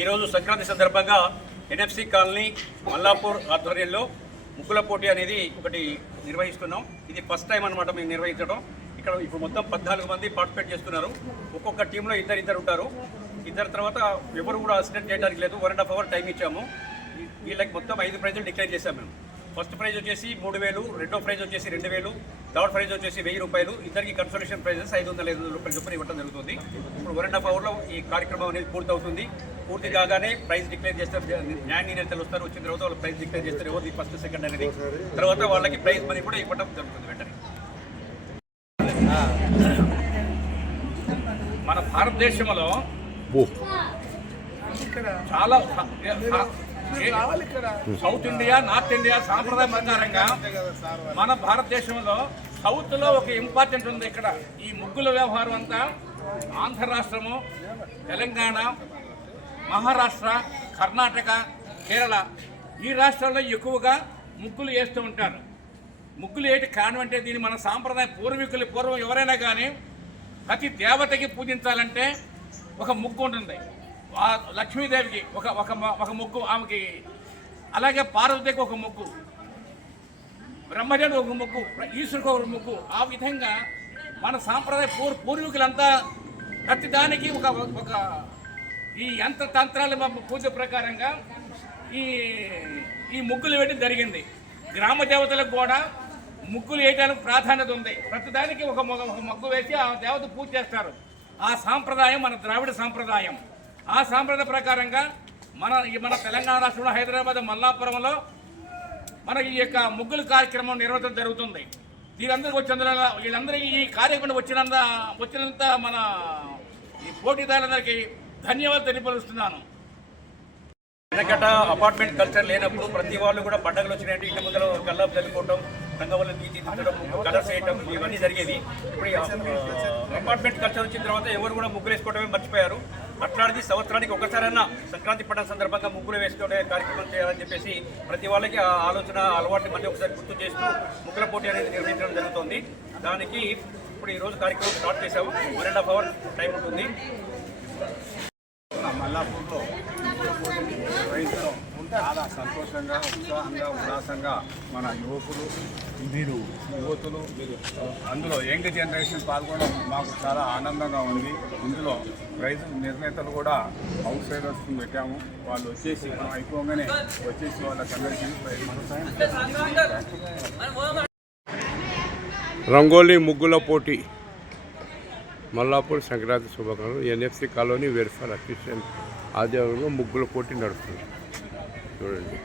ఈరోజు సంక్రాంతి సందర్భంగా NFC colony Mallapur ఆధ్వర్యంలో ముగ్గుల పోటీ అనేది ఒకటి నిర్వహిస్తున్నాం. ఇది ఫస్ట్ టైం అనమాట మేము నిర్వహించడం. ఇక్కడ ఇప్పుడు మొత్తం 14 మంది పార్టిసిపేట్ చేస్తున్నారు. ఒక్కొక్క టీంలో ఇద్దరు ఉంటారు. ఇద్దరు తర్వాత ఎవరు కూడా అసిస్టెంట్ చేయడానికి లేదు. 1.5 hour టైం ఇచ్చాము. వీళ్ళకి మొత్తం 5 ప్రైజులు డిక్లేర్ చేశాము మేము. ఫస్ట్ ప్రైజ్ వచ్చేసి 3000, రెండో ప్రైజ్ వచ్చేసి 2000, థర్డ్ ప్రైజ్ వచ్చేసి 1000 రూపాయలు. ఇద్దరికి కన్సోలేషన్ ప్రైజెస్ 500 రూపాయలు చొప్పున ఇవ్వడం జరుగుతుంది. ఇప్పుడు 1.5 hourలో ఈ కార్యక్రమం అనేది పూర్తవుతుంది. పూర్తి కాగానే ప్రైజ్ డిక్లేర్ చేస్తారు. న్యాయ నిర్ణేతలు వస్తారు. వచ్చిన తర్వాత వాళ్ళు ప్రైజ్ డిక్లేర్ చేస్తారు. ఎవరిది ఫస్ట్ సెకండ్ అనేది. తర్వాత వాళ్ళకి ప్రైజ్ మనీ కూడా ఇవ్వడం జరుగుతుంది వెంటనే. మన భారతదేశంలో చాలా సౌత్ ఇండియా, నార్త్ ఇండియా సాంప్రదాయ ప్రకారంగా మన భారతదేశంలో సౌత్లో ఒక ఇంపార్టెంట్ ఉంది. ఇక్కడ ఈ ముగ్గుల వ్యవహారం అంతా ఆంధ్ర రాష్ట్రము, తెలంగాణ, మహారాష్ట్ర, కర్ణాటక, కేరళ ఈ రాష్ట్రాల్లో ఎక్కువగా ముగ్గులు వేస్తూ ఉంటారు. ముగ్గులు వేయటి కారణం అంటే దీన్ని మన సాంప్రదాయ పూర్వం ఎవరైనా కానీ ప్రతి దేవతకి పూజించాలంటే ఒక ముగ్గు ఉంటుంది. లక్ష్మీదేవికి ఒక ముగ్గు, ఆమెకి అలాగే పార్వతికి ఒక ముగ్గు, బ్రహ్మదేవుడు ఒక ముగ్గు, ఈశ్వరుకు ఒక ముగ్గు. ఆ విధంగా మన సాంప్రదాయ పూర్వీకులంతా ప్రతిదానికి ఒక ఈ యంత్ర తంత్రాల పూజ ప్రకారంగా ఈ ముగ్గులు వేయడం జరిగింది. గ్రామ దేవతలకు కూడా ముగ్గులు వేయడానికి ప్రాధాన్యత ఉంది. ప్రతిదానికి ఒక ముగ్గు వేసి ఆ దేవత పూజ చేస్తారు. ఆ సాంప్రదాయం మన ద్రావిడ సాంప్రదాయం. ఆ సాంప్రదాయ ప్రకారంగా మన తెలంగాణ రాష్ట్రంలో హైదరాబాద్ మల్లాపురంలో మన ఈ యొక్క ముగ్గుల కార్యక్రమం నిర్వహించడం జరుగుతుంది. వీళ్ళందరూ ఈ కార్యక్రమం వచ్చినంత మన ఈ పోటీదారులందరికీ ధన్యవాదాలు తెలియపరుస్తున్నాను. వెనకట అపార్ట్మెంట్ కల్చర్ లేనప్పుడు ప్రతి వాళ్ళు కూడా పండుగలు వచ్చినట్టు ఇంటి ముందర కల్లాపు చల్లుకోవటం, రంగవల్లి తీర్చిదిద్దడం, కలర్స్ వేయటం ఇవన్నీ జరిగేది. ఇప్పుడు అపార్ట్మెంట్ కల్చర్ వచ్చిన తర్వాత ఎవరు కూడా ముగ్గులు వేసుకోవడమే మర్చిపోయారు. అట్లాంటిది సంవత్సరానికి ఒకసారైనా సంక్రాంతి పండుగ సందర్భంగా ముగ్గులు వేసుకునే కార్యక్రమం చేయాలని చెప్పేసి ప్రతి వాళ్ళకి ఆ ఆలోచన అలవాటుని మళ్ళీ ఒకసారి గుర్తు చేస్తూ ముగ్గుల పోటీ అనేది నిర్వహించడం జరుగుతుంది. దానికి ఇప్పుడు ఈరోజు కార్యక్రమం స్టార్ట్ చేసాము. 1.5 hour టైం ఉంటుంది. మల్లాపూర్లో రైతులు చాలా సంతోషంగా, ఉత్సాహంగా, ఉల్లాసంగా మన యువతులు అందులో యంగ్ జనరేషన్ పాల్గొనడం మాకు చాలా ఆనందంగా ఉంది. ఇందులో రైతు నిర్ణేతలు కూడా అవుట్ సైడర్స్ పెట్టాము. వాళ్ళు వచ్చేసి మనం అయిపోగానే వచ్చేసి వాళ్ళకందరికీ రంగోలీ ముగ్గుల పోటీ మల్లాపూర్ సంక్రాంతి శుభాకాంక్షలు. ఎన్ఎఫ్సి కాలనీ వెల్ఫేర్ అసోసియేషన్ ఆధ్వర్యంలో ముగ్గుల పోటీ నడుస్తుంది. చూడండి.